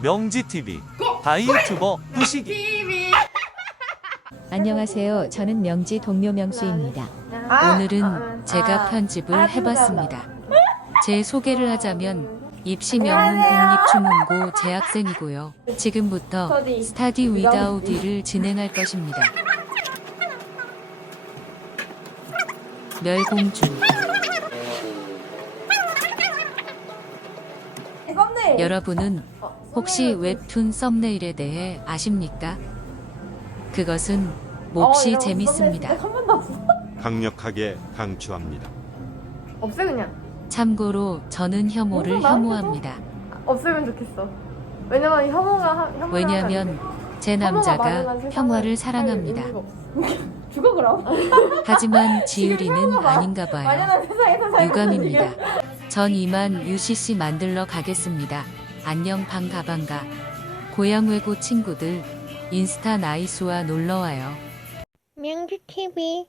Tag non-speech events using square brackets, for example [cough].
명지TV 다이유튜버 후식이 [laughs] 안녕하세요. 저는 명지 동료 명수입니다. 오늘은 제가 편집을 해봤습니다. 제 소개를 하자면 입시 명문 국립중문고 재학생이고요. 지금부터 스타디 위다우디를 진행할 것입니다. 멸공주 여러분은 혹시 웹툰 썸네일에 대해 아십니까? 그것은 몹시 어, 재밌습니다. 한 번도 없어. 강력하게 강추합니다. 없애 그냥. 참고로 저는 혐오를 나한테도? 혐오합니다. 없으면 좋겠어. 왜냐면 혐오가 하- 혐오가 왜냐하면 제 남자가 평화를 사랑합니다. 죽어 그럼. 하지만 지유리는 아닌가 봐요. 만연한 세상에서 살고 유감입니다. 전 이만 UCC 만들러 가겠습니다. 안녕 방가방가. 고향 외고 친구들 인스타 나이스와 놀러와요. 명주 TV